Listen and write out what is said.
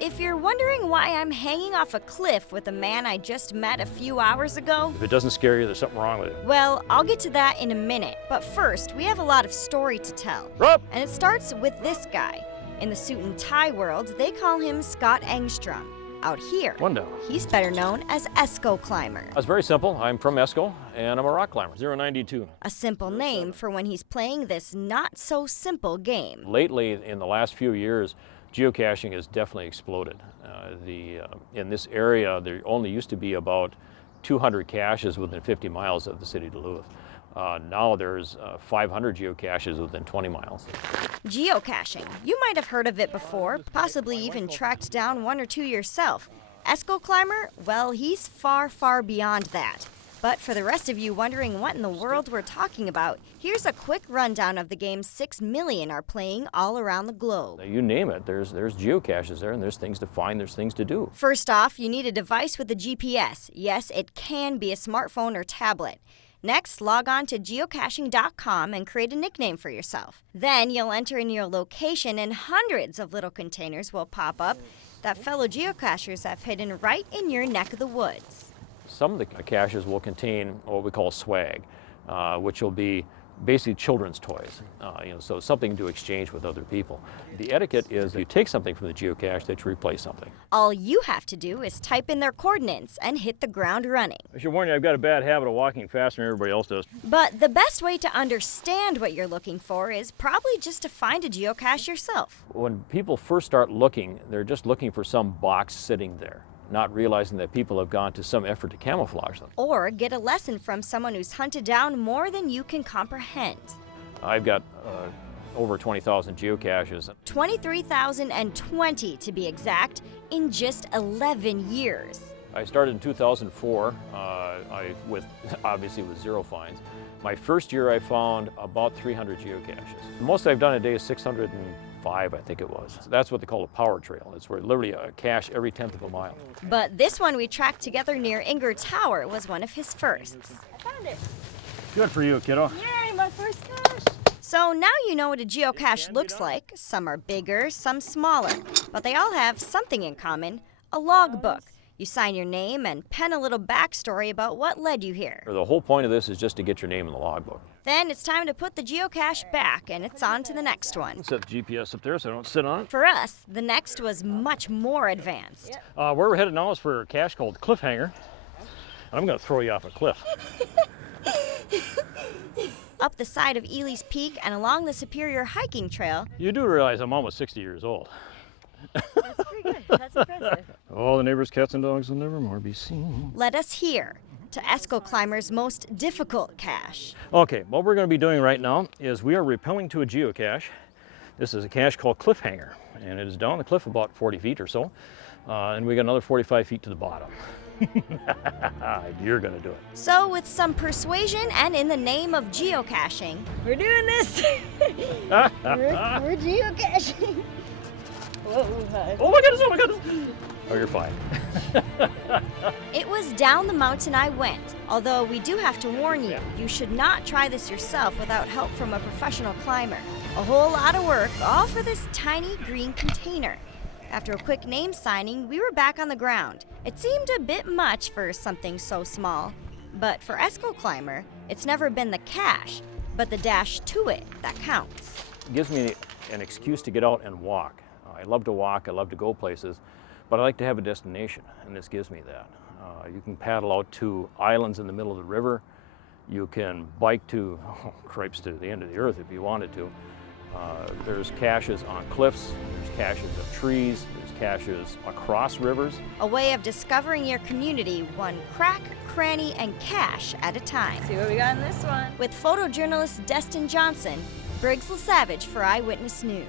If you're wondering why I'm hanging off a cliff with a man I just met a few hours ago, If it doesn't scare you, there's something wrong with it. well, I'll get to that in a minute. But first, we have a lot of story to tell. Rob! And it starts with this guy. In the suit and tie world, they call him Scott Engstrom. Out here, One down. he's better known as Esko Climber. That's very simple. I'm from Esko, and I'm a rock climber, 092. A simple name for when he's playing this not-so-simple game. Lately, in the last few years, geocaching has definitely exploded. In this area, there only used to be about 200 caches within 50 miles of the city of Duluth. Now there's 500 geocaches within 20 miles. Geocaching. You might have heard of it before, possibly even tracked down one or two yourself. Esko Climber? Well, he's far, far beyond that. But for the rest of you wondering what in the world we're talking about, here's a quick rundown of the games 6 million are playing all around the globe. You name it, there's geocaches there, and there's things to find, there's things to do. First off, you need a device with a GPS. Yes, it can be a smartphone or tablet. Next, log on to geocaching.com and create a nickname for yourself. Then you'll enter in your location and hundreds of little containers will pop up that fellow geocachers have hidden right in your neck of the woods. Some of the caches will contain what we call swag, which will be basically children's toys, so something to exchange with other people. The etiquette is you take something from the geocache that you replace something. All you have to do is type in their coordinates and hit the ground running. I should warn you, I've got a bad habit of walking faster than everybody else does. But the best way to understand what you're looking for is probably just to find a geocache yourself. When people first start looking, they're just looking for some box sitting there, not realizing that people have gone to some effort to camouflage them. Or get a lesson from someone who's hunted down more than you can comprehend. I've got over 20,000 geocaches. 23,020 to be exact, in just 11 years. I started in 2004, obviously with zero finds. My first year I found about 300 geocaches. The most I've done a day is 605, I think it was. That's what they call a power trail. It's where literally a cache every 10th of a mile. But this one we tracked together near Inger Tower was one of his firsts. I found it. Good for you, kiddo. Yay, my first cache. So now you know what a geocache looks like. Some are bigger, some smaller. But they all have something in common, a logbook. You sign your name and pen a little backstory about what led you here. The whole point of this is just to get your name in the logbook. Then it's time to put the geocache back, and it's on to the next one. Set the GPS up there so I don't sit on it. For us, the next was much more advanced. Where we're headed now is for a cache called Cliffhanger. I'm going to throw you off a cliff. Up the side of Ely's Peak and along the Superior hiking trail. You do realize I'm almost 60 years old. That's pretty good. That's impressive. All the neighbors' cats and dogs will never more be seen. Led us here to Esko Climber's most difficult cache. Okay, what we're going to be doing right now is we are rappelling to a geocache. This is a cache called Cliffhanger, and it is down the cliff about 40 feet or so, and we got another 45 feet to the bottom. You're going to do it. So with some persuasion and in the name of geocaching, We're doing this. we're geocaching. Whoa, hi. Oh my goodness, oh my goodness! Oh, you're fine. it was down the mountain I went. Although we do have to warn you, you should not try this yourself without help from a professional climber. A whole lot of work, all for this tiny green container. After a quick name signing, we were back on the ground. It seemed a bit much for something so small. But for Esko Climber, it's never been the cache, but the dash to it that counts. It gives me an excuse to get out and walk. I love to walk, I love to go places, but I like to have a destination, and this gives me that. You can paddle out to islands in the middle of the river. You can bike to, cripes, to the end of the earth if you wanted to. There's caches on cliffs, there's caches of trees, there's caches across rivers. A way of discovering your community one crack, cranny, and cache at a time. See what we got in this one. With photojournalist Destin Johnson, Briggs and Esko for Eyewitness News.